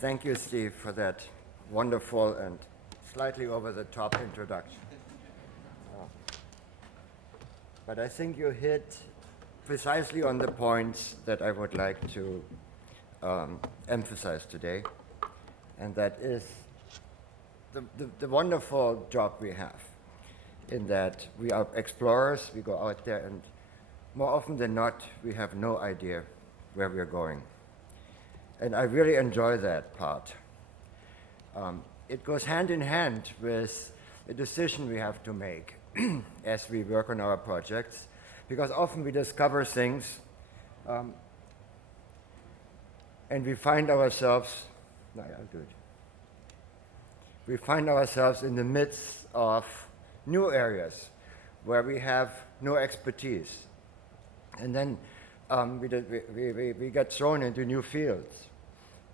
Thank you, Steve, for that wonderful and slightly over-the-top introduction. But I think you hit precisely on the points that I would like to emphasize today, and that is the wonderful job we have in that we are explorers, we go out there, and more often than not, we have no idea where we're going. And I really enjoy that part. It goes hand in hand with a decision we have to make as we work on our projects, because often we discover things and we find ourselves, we find ourselves in the midst of new areas where we have no expertise. And then we get thrown into new fields.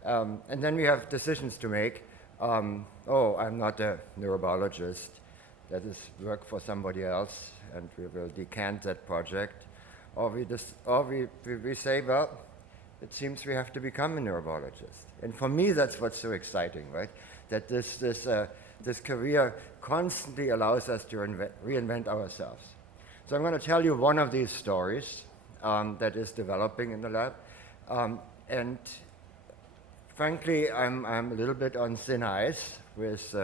And then we have decisions to make. Oh, I'm not a neurobiologist. That is work for somebody else, and we will decant that project. Or we say, well, it seems we have to become a neurobiologist. And for me, that's what's so exciting, right? That this career constantly allows us to reinvent ourselves. So I'm going to tell you one of these stories that is developing in the lab. And frankly, I'm a little bit on thin ice with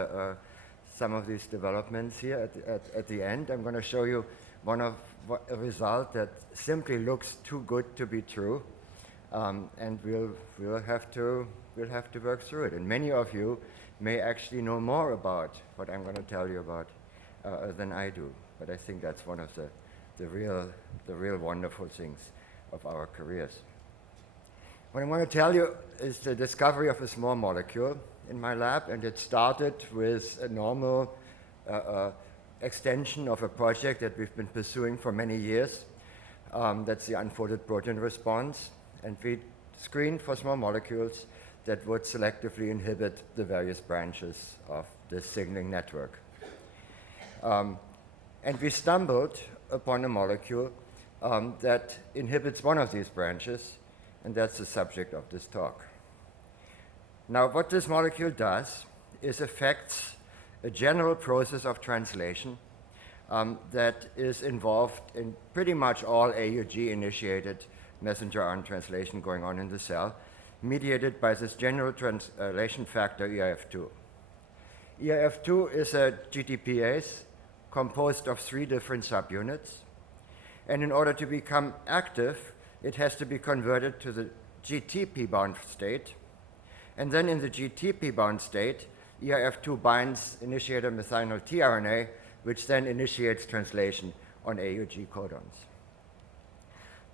some of these developments here at the end. I'm going to show you a result that simply looks too good to be true, and we'll have to work through it. And many of you may actually know more about what I'm going to tell you about than I do. But I think that's one of the real wonderful things of our careers. What I want to tell you is the discovery of a small molecule in my lab, and it started with a normal extension of a project that we've been pursuing for many years. That's the unfolded protein response, and we screened for small molecules that would selectively inhibit the various branches of this signaling network. And we stumbled upon a molecule that inhibits one of these branches, and that's the subject of this talk. Now, what this molecule does is affects a general process of translation that is involved in pretty much all AUG-initiated messenger RNA translation going on in the cell, mediated by this general translation factor EIF2. EIF2 is a GTPase composed of 3 different subunits, and in order to become active, it has to be converted to the GTP bound state, and then in the GTP bound state, EIF2 binds initiator methynyl tRNA, which then initiates translation on AUG codons.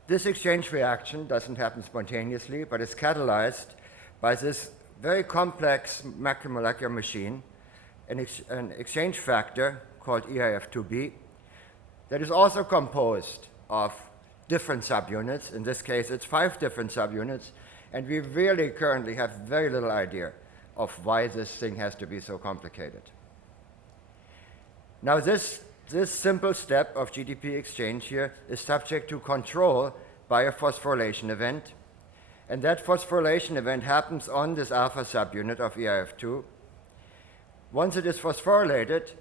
This exchange reaction doesn't happen spontaneously, but is catalyzed by this very complex macromolecular machine, an exchange factor called EIF2B, that is also composed of different subunits. In this case, it's 5 different subunits, and we really currently have very little idea of why this thing has to be so complicated. Now, this simple step of GTP exchange here is subject to control by a phosphorylation event, and that phosphorylation event happens on this alpha subunit of EIF2. Once it is phosphorylated,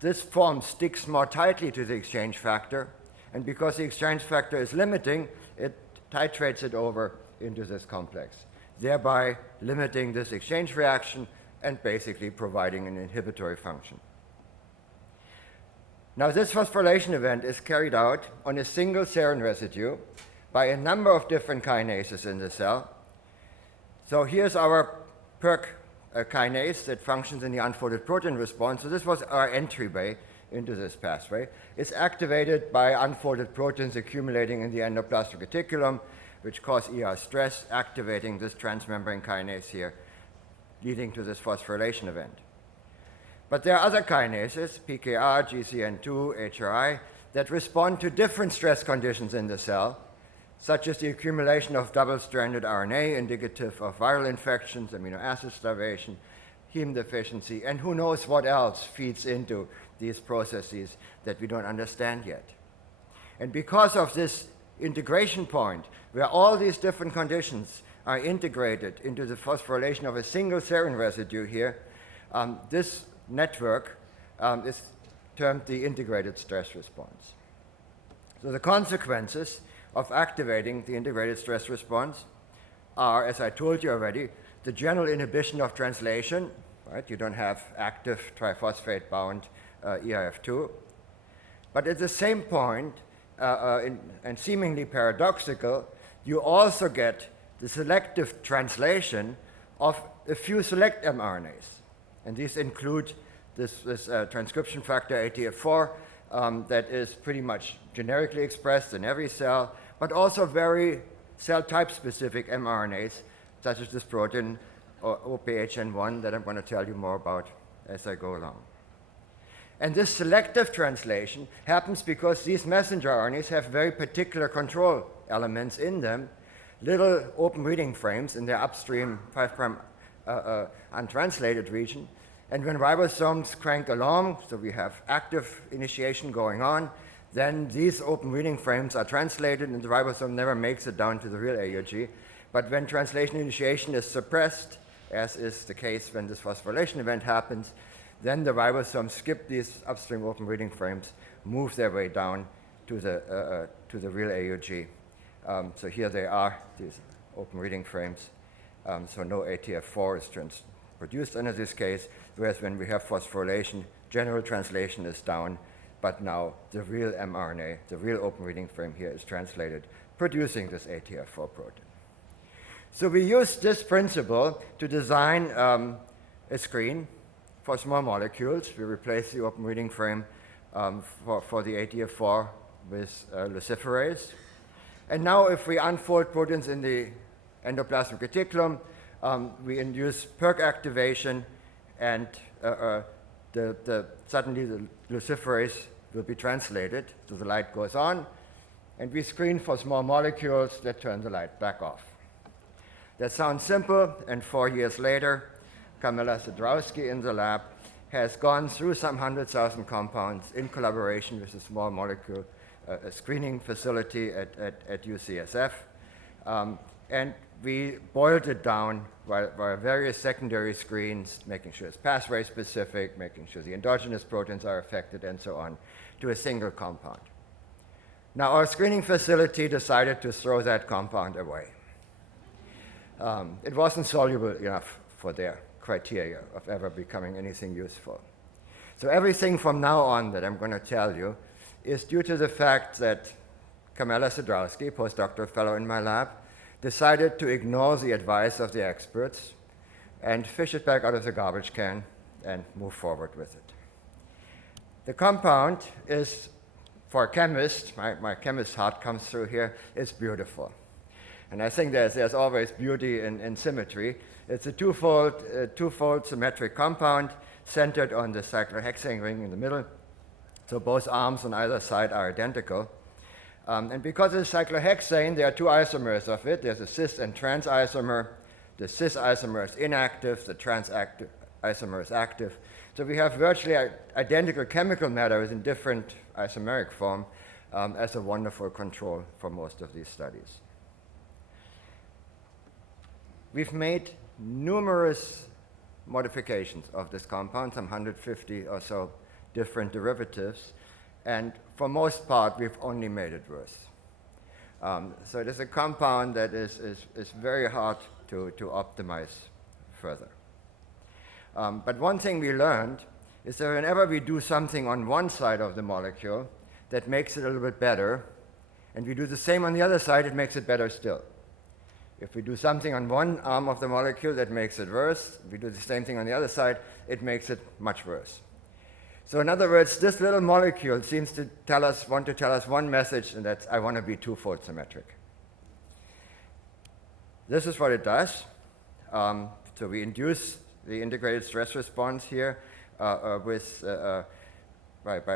this form sticks more tightly to the exchange factor, and because the exchange factor is limiting, it titrates it over into this complex, thereby limiting this exchange reaction and basically providing an inhibitory function. Now, this phosphorylation event is carried out on a single serine residue by a number of different kinases in the cell. So here's our PERK kinase that functions in the unfolded protein response. So this was our entryway into this pathway. It's activated by unfolded proteins accumulating in the endoplasmic reticulum, which cause ER stress, activating this transmembrane kinase here, leading to this phosphorylation event. But there are other kinases, PKR, GCN2, HRI, that respond to different stress conditions in the cell, such as the accumulation of double-stranded RNA indicative of viral infections, amino acid starvation, heme deficiency, and who knows what else feeds into these processes that we don't understand yet. And because of this integration point, where all these different conditions are integrated into the phosphorylation of a single serine residue here, this network is termed the integrated stress response. So the consequences of activating the integrated stress response are, as I told you already, the general inhibition of translation, right? You don't have active triphosphate-bound EIF2. But at the same point, and seemingly paradoxical, you also get the selective translation of a few select mRNAs. And these include this transcription factor ATF4 that is pretty much generically expressed in every cell, but also very cell type specific mRNAs, such as this protein or OPHN1 that I'm going to tell you more about as I go along. And this selective translation happens because these messenger RNAs have very particular control elements in them, little open reading frames in their upstream 5' untranslated region. And when ribosomes crank along, so we have active initiation going on, then these open reading frames are translated and the ribosome never makes it down to the real AUG. But when translation initiation is suppressed, as is the case when this phosphorylation event happens, then the ribosomes skip these upstream open reading frames, move their way down to the real AUG. So here they are, these open reading frames. So no ATF4 is produced under this case, whereas when we have phosphorylation, general translation is down, but now the real mRNA, the real open reading frame here is translated, producing this ATF4 protein. So we used this principle to design a screen for small molecules. We replaced the open reading frame for the ATF4 with luciferase. And now if we unfold proteins in the endoplasmic reticulum, we induce PERK activation, and suddenly the luciferase will be translated, so the light goes on, and we screen for small molecules that turn the light back off. That sounds simple, and 4 years later, Kamila Sadrowski in the lab has gone through some 100,000 compounds in collaboration with a small molecule a screening facility at UCSF. And we boiled it down by various secondary screens, making sure it's pathway specific, making sure the endogenous proteins are affected, and so on, to a single compound. Now, our screening facility decided to throw that compound away. It wasn't soluble enough for their criteria of ever becoming anything useful. So everything from now on that I'm going to tell you is due to the fact that Kamila Sadrowski, postdoctoral fellow in my lab, decided to ignore the advice of the experts and fish it back out of the garbage can and move forward with it. The compound is, for a chemist, my chemist's heart comes through here, it's beautiful. And I think there's always beauty in symmetry. It's a twofold symmetric compound centered on the cyclohexane ring in the middle. So both arms on either side are identical. And because it's cyclohexane, there are two isomers of it. There's a cis and trans isomer. The cis isomer is inactive, the trans isomer is active. So we have virtually identical chemical matter in different isomeric form as a wonderful control for most of these studies. We've made numerous modifications of this compound, some 150 or so different derivatives, and for most part, we've only made it worse. So it is a compound that is very hard to optimize further. But one thing we learned is that whenever we do something on one side of the molecule that makes it a little bit better, and we do the same on the other side, it makes it better still. If we do something on one arm of the molecule that makes it worse, if we do the same thing on the other side, it makes it much worse. So in other words, this little molecule seems to want to tell us one message, and that's I want to be twofold symmetric. This is what it does. So we induce the integrated stress response here by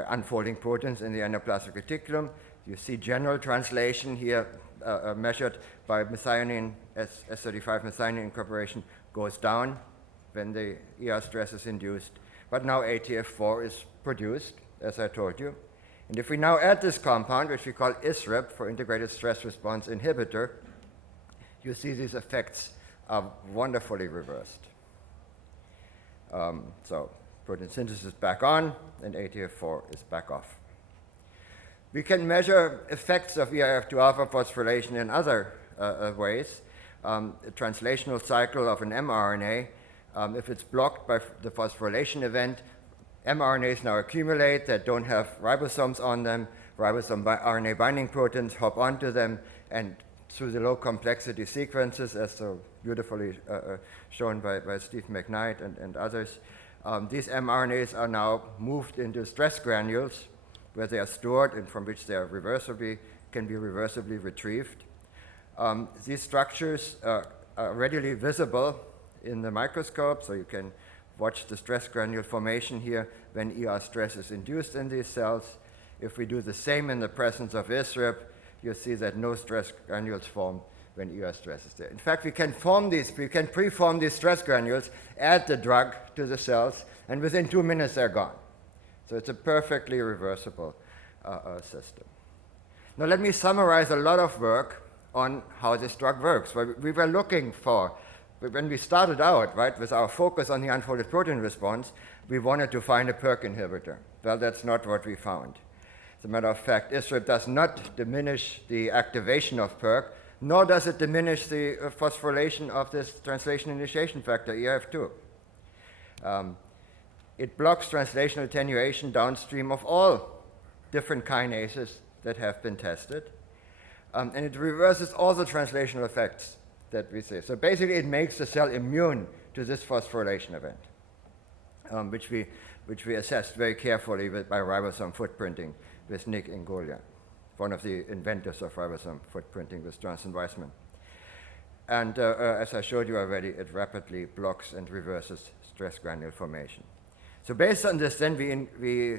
unfolding proteins in the endoplasmic reticulum. You see general translation here measured by methionine, S35 methionine incorporation goes down when the ER stress is induced. But now ATF4 is produced, as I told you. And if we now add this compound, which we call ISREP for integrated stress response inhibitor, you see these effects are wonderfully reversed. So protein synthesis is back on, and ATF4 is back off. We can measure effects of EIF2 alpha phosphorylation in other ways. A translational cycle of an mRNA, if it's blocked by the phosphorylation event, mRNAs now accumulate that don't have ribosomes on them. Ribosome RNA binding proteins hop onto them, and through the low complexity sequences, as so beautifully shown by Steve McKnight and others, these mRNAs are now moved into stress granules where they are stored and from which they are can be reversibly retrieved. These structures are readily visible in the microscope, so you can watch the stress granule formation here when ER stress is induced in these cells. If we do the same in the presence of ISRIP, you'll see that no stress granules form when ER stress is there. In fact, we can preform these stress granules, add the drug to the cells, and within 2 minutes they're gone. So it's a perfectly reversible system. Now let me summarize a lot of work on how this drug works. What we were looking for, when we started out, right, with our focus on the unfolded protein response, we wanted to find a PERK inhibitor. Well, that's not what we found. As a matter of fact, ISRIP does not diminish the activation of PERK, nor does it diminish the phosphorylation of this translation initiation factor, EIF2. It blocks translational attenuation downstream of all different kinases that have been tested, and it reverses all the translational effects that we see. So basically, it makes the cell immune to this phosphorylation event, which we assessed very carefully by ribosome footprinting with Nick Ingoglia, one of the inventors of ribosome footprinting with Johnson Weissman. And as I showed you already, it rapidly blocks and reverses stress granule formation. So based on this, then we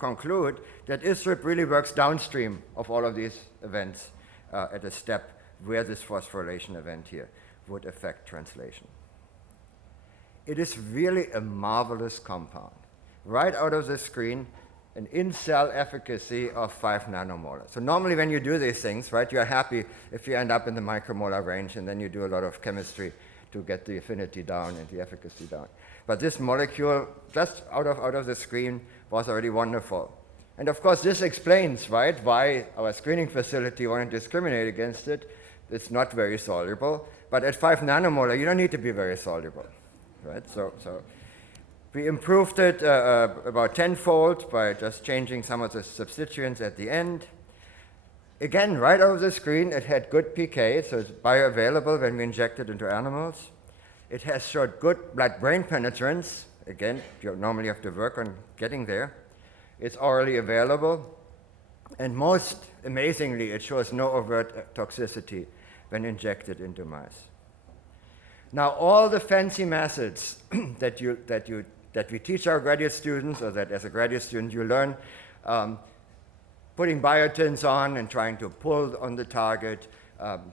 conclude that ISRIP really works downstream of all of these events at a step where this phosphorylation event here would affect translation. It is really a marvelous compound. Right out of the screen, an in-cell efficacy of 5 nanomolar. So normally when you do these things, right, you're happy if you end up in the micromolar range, and then you do a lot of chemistry to get the affinity down and the efficacy down. But this molecule, just out of the screen, was already wonderful. And of course, this explains, right, why our screening facility wanted to discriminate against it. It's not very soluble, but at 5 nanomolar, you don't need to be very soluble, right? So we improved it about tenfold by just changing some of the substituents at the end. Again, right over the screen, it had good PK, so it's bioavailable when we inject it into animals. It has showed good blood-brain penetrance. Again, you normally have to work on getting there. It's orally available. And most amazingly, it shows no overt toxicity when injected into mice. Now, all the fancy methods that we teach our graduate students, or that as a graduate student you learn, putting biotins on and trying to pull on the target,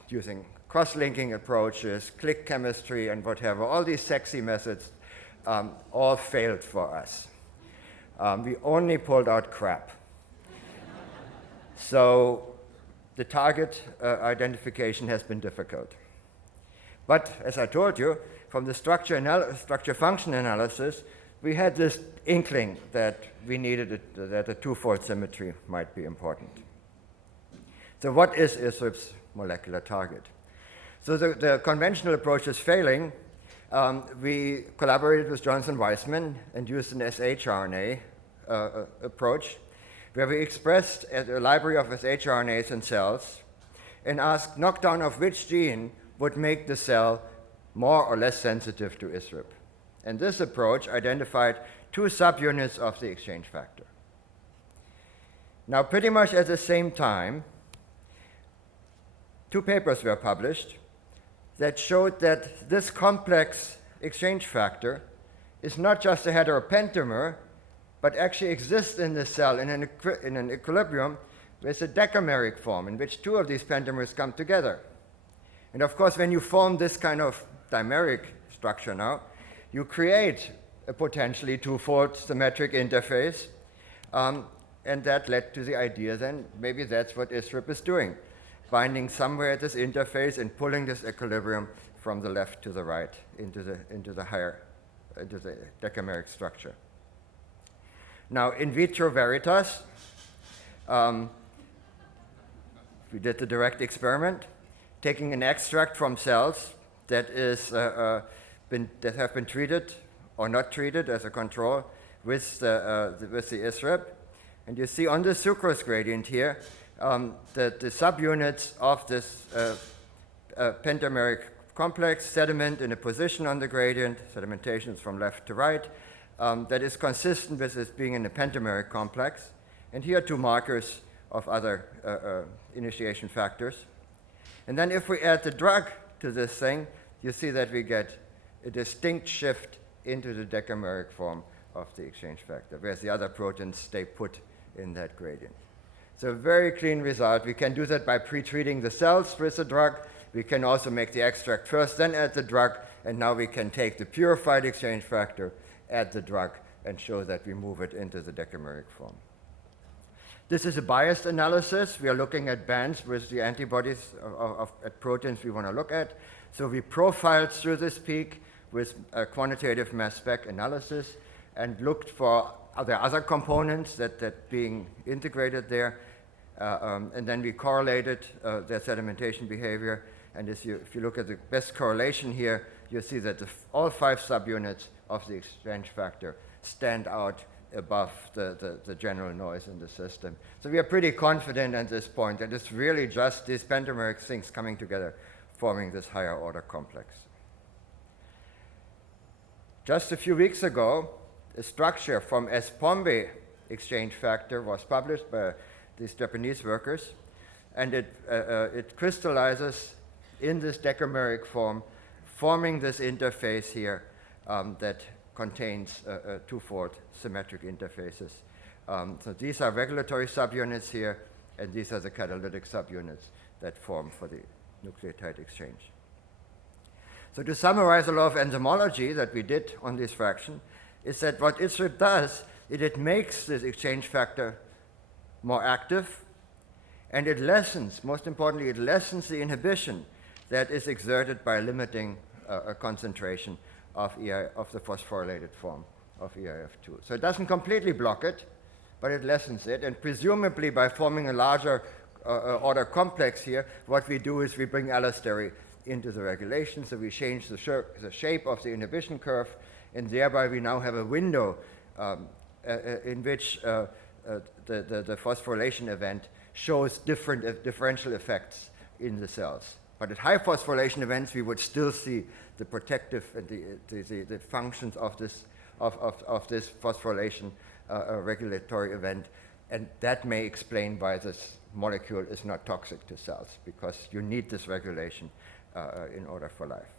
using cross-linking approaches, click chemistry, and whatever, all these sexy methods all failed for us. We only pulled out crap. So the target identification has been difficult. But as I told you, from the structure-function analysis, we had this inkling that we needed that a twofold symmetry might be important. So what is ISRIP's molecular target? So the conventional approach is failing. We collaborated with Johnson Weissman and used an shRNA approach, where we expressed a library of shRNAs in cells and asked knockdown of which gene would make the cell more or less sensitive to ISRIP. And this approach identified 2 subunits of the exchange factor. Now, pretty much at the same time, 2 papers were published that showed that this complex exchange factor is not just a heteropentamer, but actually exists in the cell in an equilibrium with a decameric form in which 2 of these pentamers come together. And of course, when you form this kind of dimeric structure now, you create a potentially twofold symmetric interface, and that led to the idea then maybe that's what ISRIP is doing. binding somewhere at this interface and pulling this equilibrium from the left to the right into the decameric structure. Now, in vitro veritas, we did the direct experiment, taking an extract from cells that have been treated or not treated as a control with the ISRIP. And you see on the sucrose gradient here that the subunits of this pentameric complex sediment in a position on the gradient, sedimentations from left to right, that is consistent with this being in a pentameric complex. And here are two markers of other initiation factors. And then if we add the drug to this thing, you see that we get a distinct shift into the decameric form of the exchange factor, whereas the other proteins stay put in that gradient. So a very clean result. We can do that by pre-treating the cells with the drug. We can also make the extract first, then add the drug, and now we can take the purified exchange factor, add the drug, and show that we move it into the decameric form. This is a biased analysis. We are looking at bands with the antibodies at proteins we want to look at. So we profiled through this peak with a quantitative mass spec analysis and looked for other components that being integrated there. And then we correlated their sedimentation behavior. And if you look at the best correlation here, you see that all 5 subunits of the exchange factor stand out above the general noise in the system. So we are pretty confident at this point that it's really just these pentameric things coming together, forming this higher order complex. Just a few weeks ago, a structure from ASBMB exchange factor was published by these Japanese workers, and it crystallizes in this decameric form, forming this interface here that contains twofold symmetric interfaces. So these are regulatory subunits here, and these are the catalytic subunits that form for the nucleotide exchange. So to summarize a lot of enzymology that we did on this fraction, is that what ISRIP does is it makes this exchange factor more active, and it lessens, most importantly, it lessens the inhibition that is exerted by limiting a concentration of the phosphorylated form of EIF2. So it doesn't completely block it, but it lessens it, and presumably by forming a larger order complex here, what we do is we bring allostery into the regulation, so we change the shape of the inhibition curve, and thereby we now have a window in which the phosphorylation event shows differential effects in the cells. But at high phosphorylation events, we would still see the protective and the functions of this phosphorylation regulatory event, and that may explain why this molecule is not toxic to cells, because you need this regulation in order for life.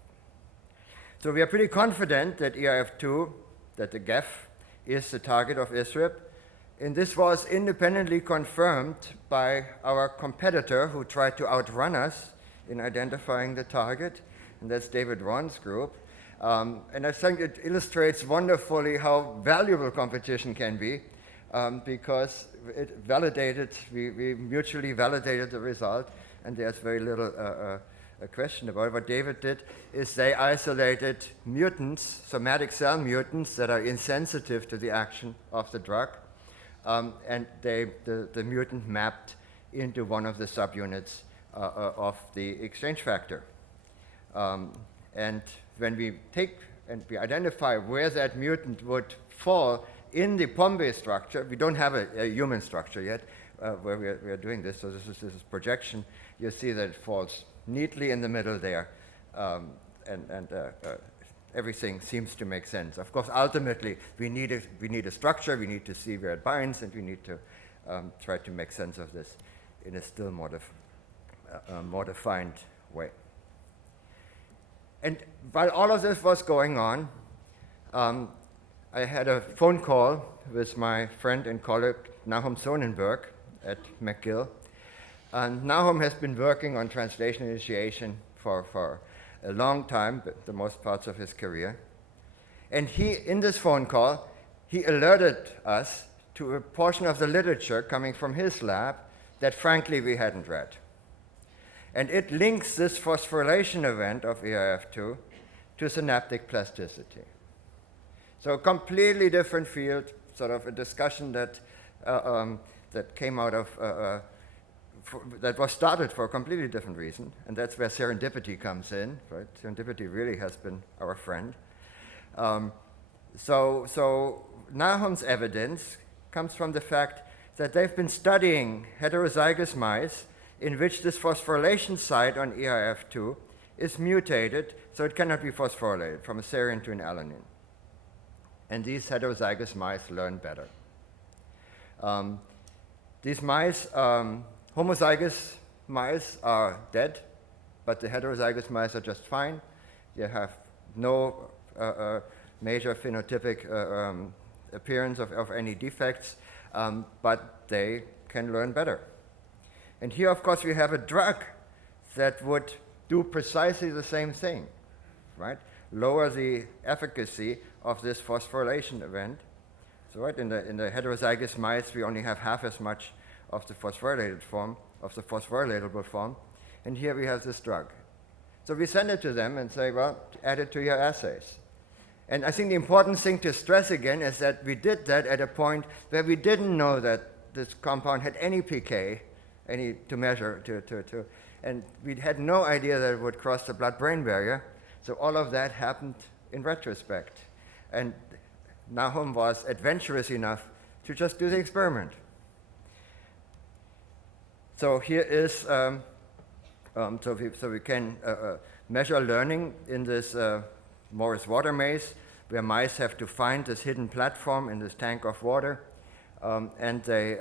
So we are pretty confident that EIF2, that the GEF, is the target of ISRIP, and this was independently confirmed by our competitor who tried to outrun us in identifying the target, and that's David Ron's group. And I think it illustrates wonderfully how valuable competition can be, because it validated, we mutually validated the result, and there's very little a question about it. What David did is they isolated mutants, somatic cell mutants that are insensitive to the action of the drug, and the mutant mapped into one of the subunits of the exchange factor. And when we take and we identify where that mutant would fall in the POMB structure, we don't have a human structure yet where we are doing this, so this is projection. You see that it falls neatly in the middle there, and everything seems to make sense. Of course, ultimately, we need a structure, we need to see where it binds, and we need to try to make sense of this in a still more defined way. And while all of this was going on, I had a phone call with my friend and colleague Nahum Sonnenberg at McGill. And Nahum has been working on translation initiation for a long time, but the most parts of his career. And in this phone call, he alerted us to a portion of the literature coming from his lab that frankly we hadn't read. And it links this phosphorylation event of EIF2 to synaptic plasticity. So a completely different field, sort of a discussion that came out of, that was started for a completely different reason, and that's where serendipity comes in, right? Serendipity really has been our friend. So Nahum's evidence comes from the fact that they've been studying heterozygous mice in which this phosphorylation site on EIF2 is mutated, so it cannot be phosphorylated from a serine to an alanine. And these heterozygous mice learn better. These mice, homozygous mice are dead, but the heterozygous mice are just fine. They have no major phenotypic appearance of any defects, but they can learn better. And here, of course, we have a drug that would do precisely the same thing, right? Lower the efficacy of this phosphorylation event. So right, in the heterozygous mice, we only have half as much of the phosphorylated form, of the phosphorylatable form, and here we have this drug. So we send it to them and say, well, add it to your assays. And I think the important thing to stress again is that we did that at a point where we didn't know that this compound had any PK, any to measure, and we had no idea that it would cross the blood-brain barrier. So all of that happened in retrospect. And Nahum was adventurous enough to just do the experiment. So here is, so we can measure learning in this Morris water maze, where mice have to find this hidden platform in this tank of water, and they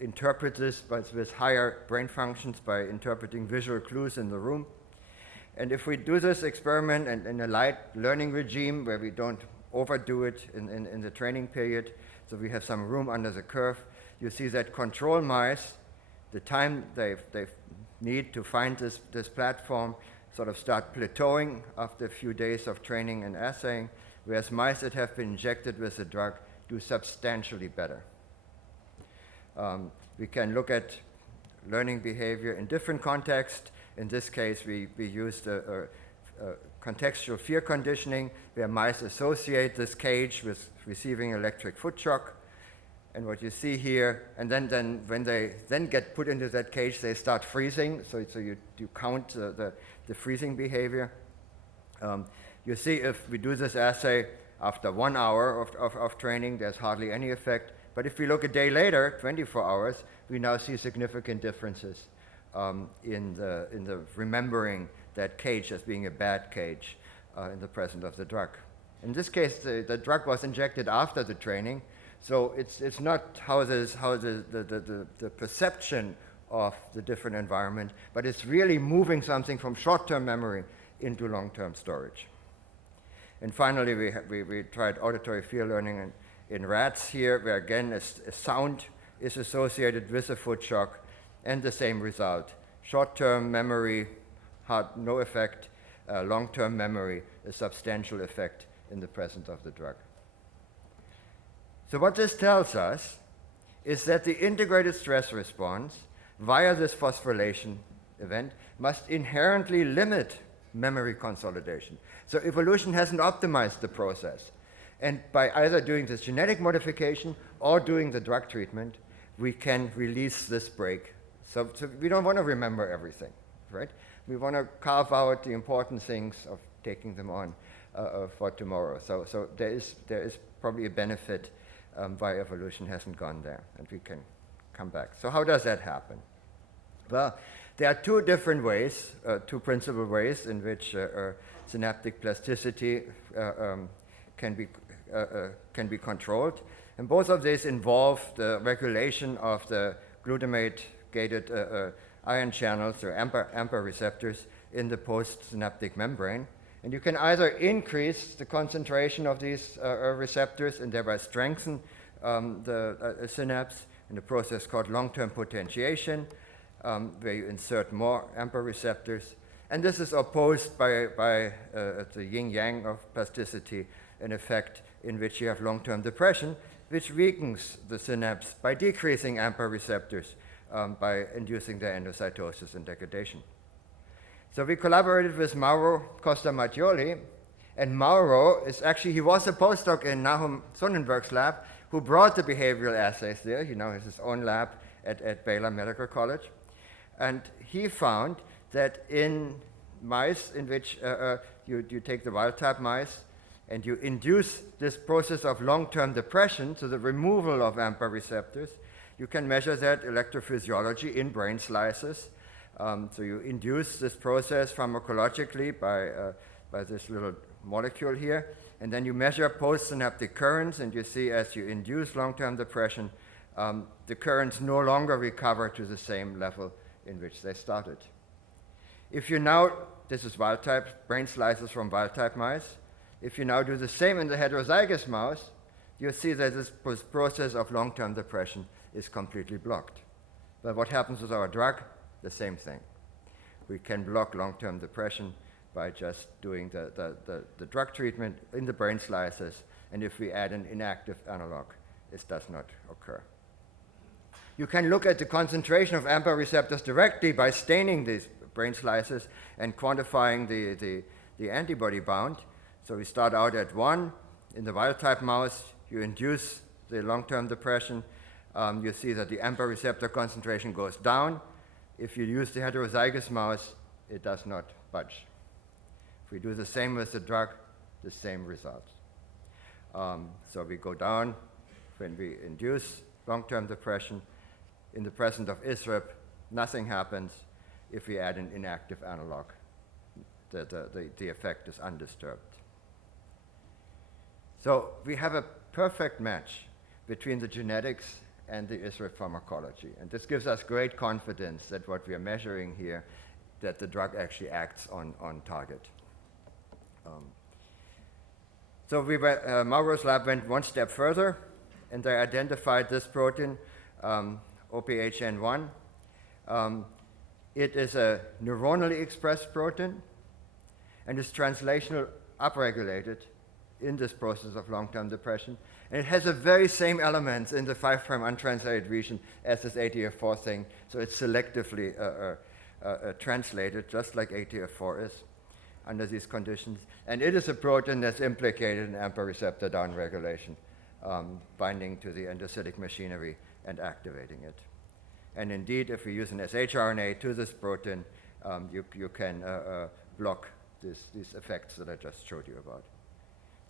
interpret this with higher brain functions by interpreting visual clues in the room. And if we do this experiment in a light learning regime where we don't overdo it in the training period, so we have some room under the curve, you see that control mice, the time they need to find this platform sort of start plateauing after a few days of training and assaying, whereas mice that have been injected with the drug do substantially better. We can look at learning behavior in different contexts. In this case, we used contextual fear conditioning, where mice associate this cage with receiving electric foot shock. And what you see here, and then when they then get put into that cage, they start freezing. So you count the freezing behavior. You see if we do this assay after 1 hour of training, there's hardly any effect. But if we look a day later, 24 hours, we now see significant differences in the remembering that cage as being a bad cage in the presence of the drug. In this case, the drug was injected after the training, so it's not how the perception of the different environment, but it's really moving something from short-term memory into long-term storage. And finally, we tried auditory fear learning in rats here, where again a sound is associated with a foot shock, and the same result. Short-term memory had no effect, long-term memory, a substantial effect in the presence of the drug. So what this tells us is that the integrated stress response via this phosphorylation event must inherently limit memory consolidation. So evolution hasn't optimized the process. And by either doing this genetic modification or doing the drug treatment, we can release this brake. So we don't want to remember everything, right? We want to carve out the important things of taking them on for tomorrow. So there is probably a benefit why evolution hasn't gone there, and we can come back. So how does that happen? Well, there are two different ways, two principal ways in which synaptic plasticity can be controlled, and both of these involve the regulation of the glutamate-gated ion channels, or AMPA receptors, in the postsynaptic membrane. And you can either increase the concentration of these receptors and thereby strengthen the synapse in a process called long-term potentiation, where you insert more AMPA receptors. And this is opposed by the yin-yang of plasticity, an effect in which you have long-term depression, which weakens the synapse by decreasing AMPA receptors, by inducing their endocytosis and degradation. So we collaborated with Mauro Costamaggioli, and Mauro is actually, he was a postdoc in Nahum Sonnenberg's lab who brought the behavioral assays there. He now has his own lab at Baylor Medical College. And he found that in mice in which you take the wild-type mice and you induce this process of long-term depression, so the removal of AMPA receptors, you can measure that electrophysiology in brain slices. So you induce this process pharmacologically by this little molecule here, and then you measure postsynaptic currents, and you see as you induce long-term depression, the currents no longer recover to the same level in which they started. If you now, this is wild-type, brain slices from wild-type mice, if you now do the same in the heterozygous mouse, you'll see that this process of long-term depression is completely blocked. But what happens with our drug? The same thing. We can block long-term depression by just doing the drug treatment in the brain slices, and if we add an inactive analog, it does not occur. You can look at the concentration of AMPA receptors directly by staining these brain slices and quantifying the antibody bound. So we start out at 1. In the wild-type mouse, you induce the long-term depression. You see that the AMPA receptor concentration goes down. If you use the heterozygous mouse, it does not budge. If we do the same with the drug, the same results. So we go down when we induce long-term depression. In the presence of ISRIP, nothing happens. If we add an inactive analog, the effect is undisturbed. So we have a perfect match between the genetics and the ISRIP pharmacology. And this gives us great confidence that what we are measuring here, that the drug actually acts on target. So Mauro's lab went one step further, and they identified this protein, OPHN1. It is a neuronally expressed protein and is translational upregulated in this process of long-term depression. And it has the very same elements in the 5' untranslated region as this ATF4 thing, so it's selectively translated, just like ATF4 is under these conditions. And it is a protein that's implicated in AMPA receptor downregulation, binding to the endocytic machinery and activating it. And indeed, if we use an shRNA to this protein, you can block these effects that I just showed you about.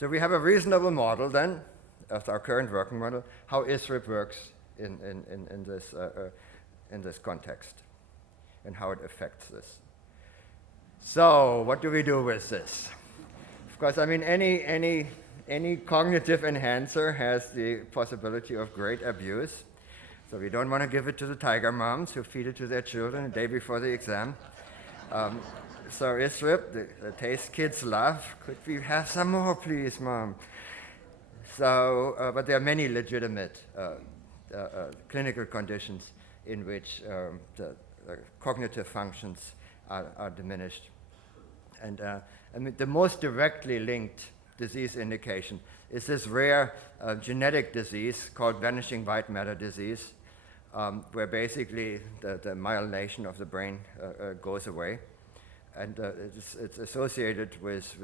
So we have a reasonable model then, of our current working model, how ISRIP works in this context and how it affects this. So what do we do with this? Of course, I mean, any cognitive enhancer has the possibility of great abuse. So we don't want to give it to the tiger moms who feed it to their children the day before the exam. So ISRIP, the taste kids love. Could we have some more, please, Mom? So, but there are many legitimate clinical conditions in which the cognitive functions are diminished. And I mean, the most directly linked disease indication is this rare genetic disease called vanishing white matter disease, where basically the myelination of the brain goes away. And it's associated with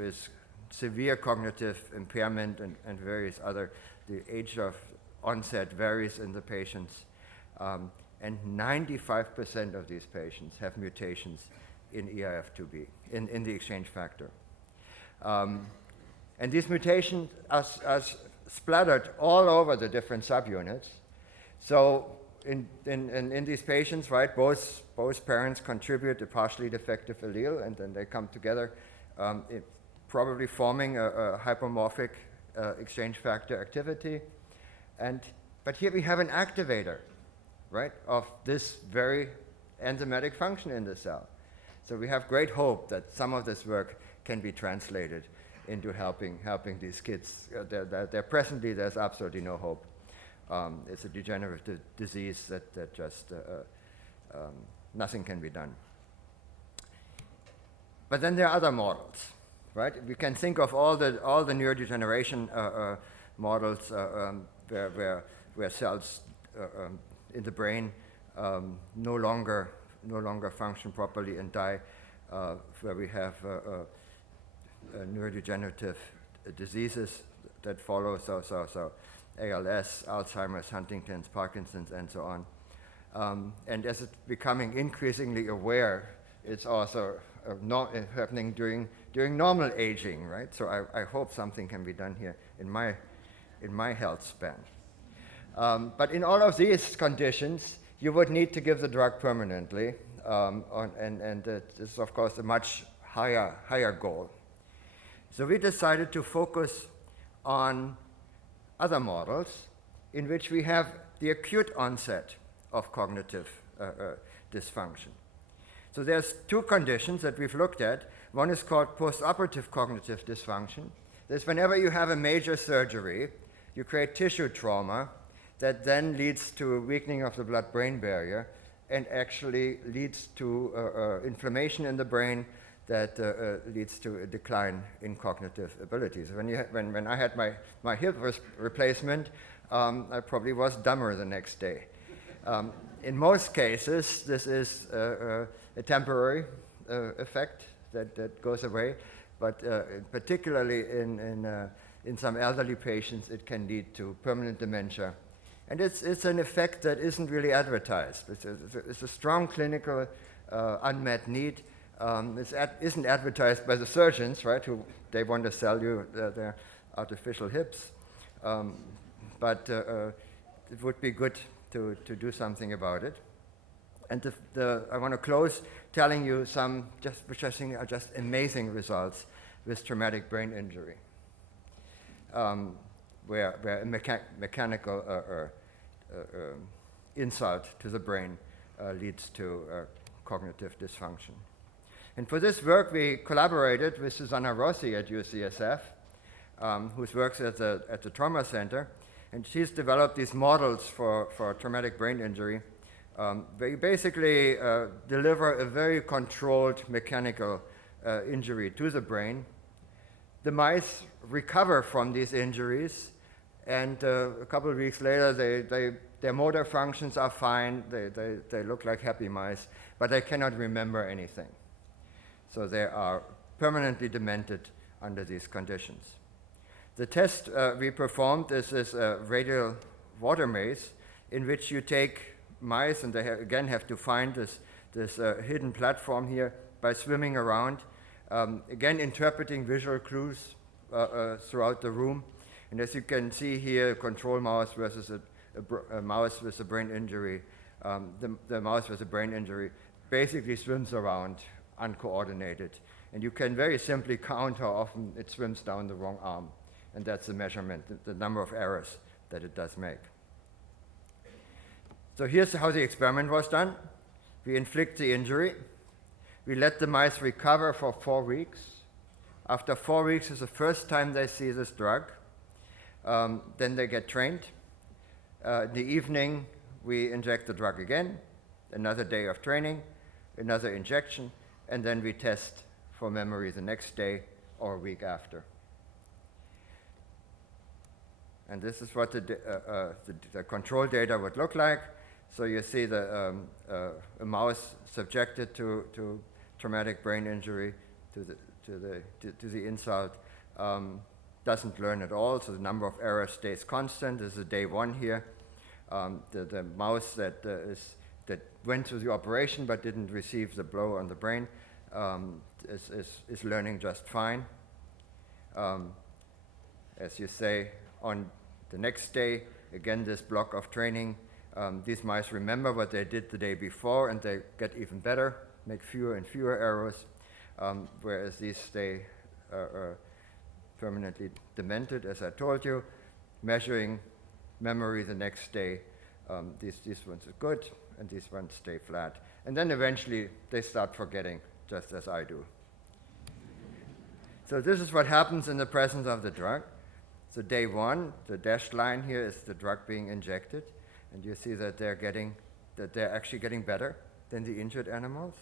severe cognitive impairment and various other, the age of onset varies in the patients. And 95% of these patients have mutations in EIF2B, in the exchange factor. And these mutations are splattered all over the different subunits. So in these patients, right, both parents contribute a partially defective allele, and then they come together, probably forming a hypomorphic exchange factor activity. But here we have an activator, right, of this very enzymatic function in the cell. So we have great hope that some of this work can be translated into helping these kids. Presently, there's absolutely no hope. It's a degenerative disease that just nothing can be done. But then there are other models, right? We can think of all the neurodegeneration models where cells in the brain no longer function properly and die. where we have neurodegenerative diseases that follow, so ALS, Alzheimer's, Huntington's, Parkinson's, and so on. And as it's becoming increasingly aware, it's also happening during normal aging, right? So I hope something can be done here in my health span. But in all of these conditions, you would need to give the drug permanently, and this is, of course, a much higher goal. So we decided to focus on other models in which we have the acute onset of cognitive dysfunction. So there's two conditions that we've looked at. One is called post-operative cognitive dysfunction. This, whenever you have a major surgery, you create tissue trauma that then leads to weakening of the blood-brain barrier and actually leads to inflammation in the brain that leads to a decline in cognitive abilities. When I had my hip replacement, I probably was dumber the next day. In most cases, this is a temporary effect that goes away, but particularly in some elderly patients, it can lead to permanent dementia. And it's an effect that isn't really advertised. It's a strong clinical unmet need. It isn't advertised by the surgeons, right, who they want to sell you their artificial hips. But it would be good to do something about it. And I want to close telling you some, which I think are just amazing results with traumatic brain injury, where a mechanical insult to the brain leads to cognitive dysfunction. And for this work, we collaborated with Susanna Rossi at UCSF, who works at the Trauma Center, and she's developed these models for traumatic brain injury. They basically deliver a very controlled mechanical injury to the brain. The mice recover from these injuries, and a couple of weeks later, their motor functions are fine. They look like happy mice, but they cannot remember anything. So they are permanently demented under these conditions. The test we performed is this radial water maze, in which you take mice, and they again have to find this hidden platform here by swimming around, again interpreting visual clues throughout the room. And as you can see here, control mouse versus a mouse with a brain injury. The mouse with a brain injury basically swims around uncoordinated. And you can very simply count how often it swims down the wrong arm. And that's the measurement, the number of errors that it does make. So here's how the experiment was done. We inflict the injury. We let the mice recover for 4 weeks. After 4 weeks is the first time they see this drug. Then they get trained. In the evening, we inject the drug again, another day of training, another injection, and then we test for memory the next day or a week after. And this is what the control data would look like. So you see a mouse subjected to traumatic brain injury, to the insult, doesn't learn at all, so the number of errors stays constant. This is day 1 here. The mouse that went through the operation but didn't receive the blow on the brain is learning just fine. As you say, on the next day, again, this block of training, these mice remember what they did the day before, and they get even better, make fewer and fewer errors, whereas these stay permanently demented, as I told you. Measuring memory the next day, these ones are good, and these ones stay flat. And then eventually they start forgetting, just as I do. So this is what happens in the presence of the drug. So day 1, the dashed line here is the drug being injected, and you see that they're actually getting better than the injured animals.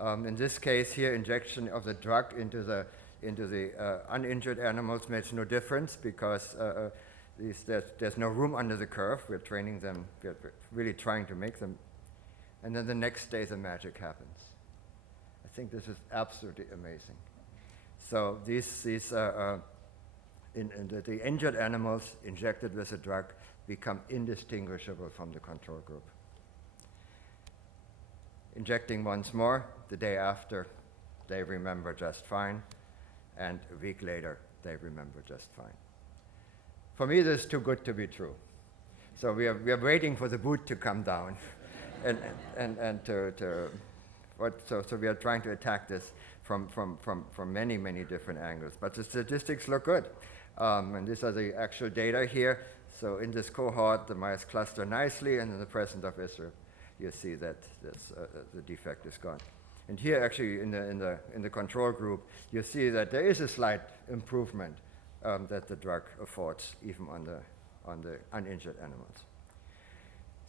In this case here, injection of the drug into the uninjured animals makes no difference because there's no room under the curve. We're training them, we're really trying to make them. And then the next day the magic happens. I think this is absolutely amazing. So the injured animals injected with a drug become indistinguishable from the control group. Injecting once more, the day after, they remember just fine, and a week later, they remember just fine. For me, this is too good to be true. So we are waiting for the boot to come down, so we are trying to attack this from many, many different angles. But the statistics look good. And these are the actual data here. So in this cohort, the mice cluster nicely, and in the presence of ISRIP, you see that the defect is gone. And here, actually, in the control group, you see that there is a slight improvement that the drug affords, even on the uninjured animals.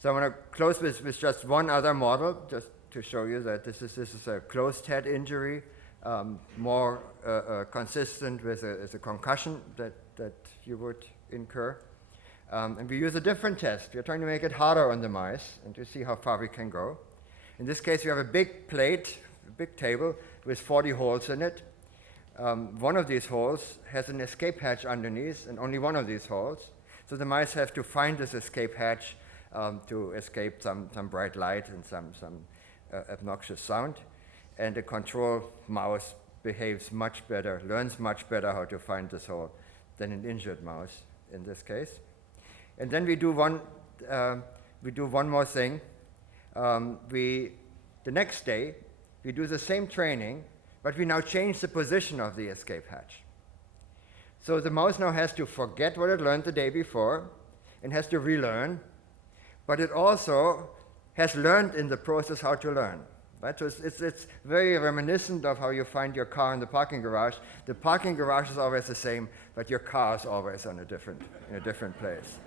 So I want to close with just one other model, just to show you that this is a closed head injury, more consistent with a concussion that you would incur. And we use a different test. We're trying to make it harder on the mice and to see how far we can go. In this case, we have a big plate, a big table with 40 holes in it. One of these holes has an escape hatch underneath, and only one of these holes. So the mice have to find this escape hatch to escape some bright light and some obnoxious sound. And the control mouse behaves much better, learns much better how to find this hole than an injured mouse in this case. And then we do one more thing. The next day, we do the same training, but we now change the position of the escape hatch. So the mouse now has to forget what it learned the day before and has to relearn, but it also has learned in the process how to learn. Right? So it's very reminiscent of how you find your car in the parking garage. The parking garage is always the same, but your car is always in a different place.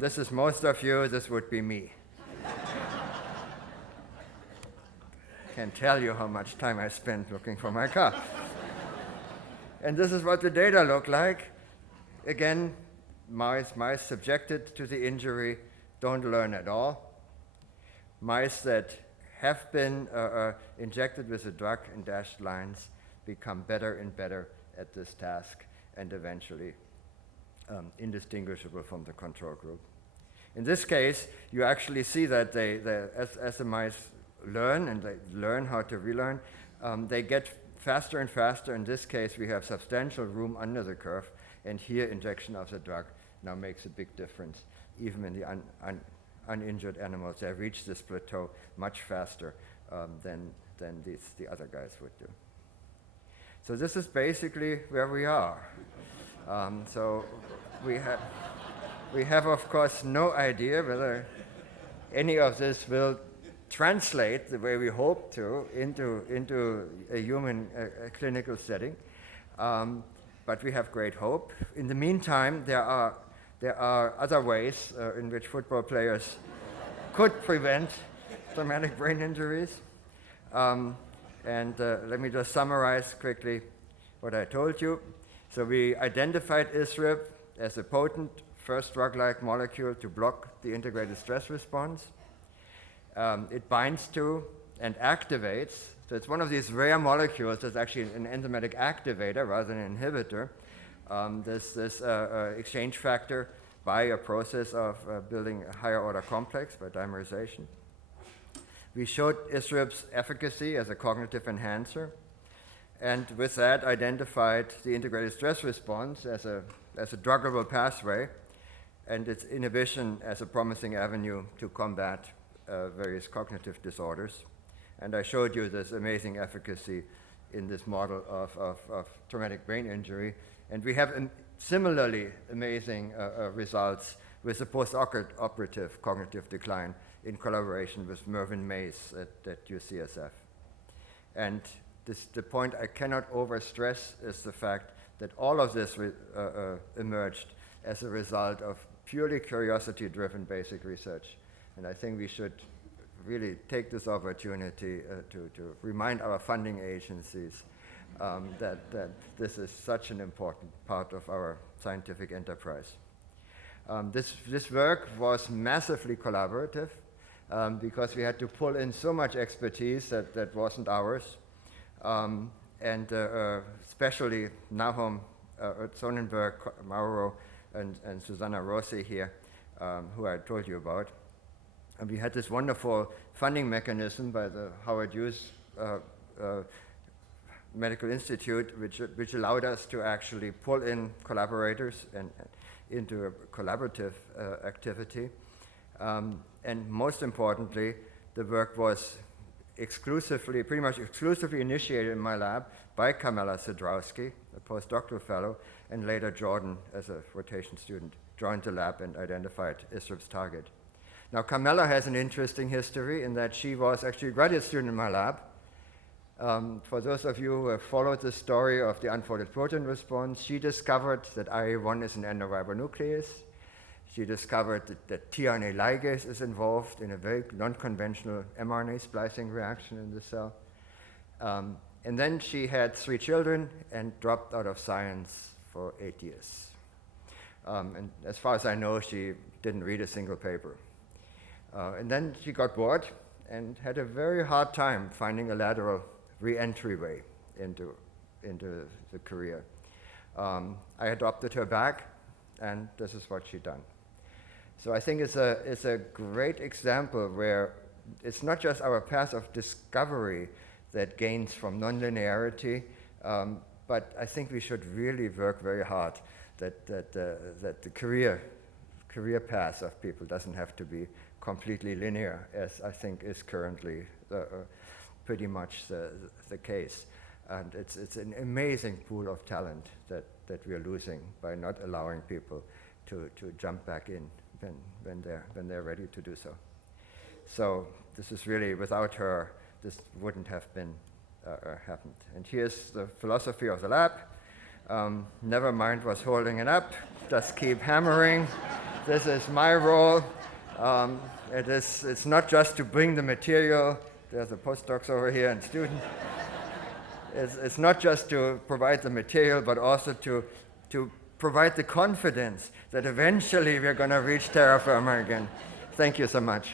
This is most of you. This would be me. Can't tell you how much time I spent looking for my car. And this is what the data look like. Again, mice subjected to the injury don't learn at all. Mice that have been injected with a drug in dashed lines become better and better at this task and eventually indistinguishable from the control group. In this case, you actually see that as the mice learn and they learn how to relearn, they get faster and faster. In this case, we have substantial room under the curve, and here injection of the drug now makes a big difference. Even in the uninjured animals, they reach this plateau much faster than the other guys would do. So this is basically where we are. So we have, of course, no idea whether any of this will translate the way we hope to into a human clinical setting. But we have great hope. In the meantime, there are other ways in which football players could prevent traumatic brain injuries. Let me just summarize quickly what I told you. So we identified ISRIP as a potent first drug-like molecule to block the integrated stress response. It binds to and activates. So it's one of these rare molecules that's actually an enzymatic activator rather than an inhibitor. This exchange factor by a process of building a higher order complex by dimerization. We showed ISRIP's efficacy as a cognitive enhancer, and with that identified the integrated stress response as a druggable pathway and its inhibition as a promising avenue to combat various cognitive disorders. And I showed you this amazing efficacy in this model of traumatic brain injury. And we have similarly amazing results with the post-operative cognitive decline in collaboration with Mervyn Mays at UCSF. And the point I cannot overstress is the fact that all of this emerged as a result of purely curiosity-driven basic research. And I think we should really take this opportunity to remind our funding agencies that this is such an important part of our scientific enterprise. This work was massively collaborative because we had to pull in so much expertise that wasn't ours. and especially Nahum Sonnenberg, Mauro, and Susanna Rossi here, who I told you about. And we had this wonderful funding mechanism by the Howard Hughes Medical Institute, which allowed us to actually pull in collaborators and into a collaborative activity. And most importantly, the work was pretty much exclusively initiated in my lab by Kamela Sadrowski, a postdoctoral fellow, and later Jordan, as a rotation student, joined the lab and identified ISRIP's target. Now, Kamela has an interesting history in that she was actually a graduate student in my lab. For those of you who have followed the story of the unfolded protein response, she discovered that IA1 is an endoribonuclease. She discovered that tRNA ligase is involved in a very non-conventional mRNA splicing reaction in the cell. And then she had 3 children and dropped out of science for 8 years. And as far as I know, she didn't read a single paper. And then she got bored and had a very hard time finding a lateral re-entry way into the career. I adopted her back, and this is what she'd done. So I think it's a great example where it's not just our path of discovery that gains from nonlinearity, but I think we should really work very hard that the career path of people doesn't have to be completely linear, as I think is currently pretty much the case. And it's an amazing pool of talent that we are losing by not allowing people to jump back in when they're ready to do so. So this is really, without her, this wouldn't have been happened. And here's the philosophy of the lab. Never mind what's holding it up, just keep hammering. This is my role. It's not just to bring the material. There's the postdocs over here and students. It's not just to provide the material, but also to provide the confidence that eventually we're going to reach terra firma again. Thank you so much.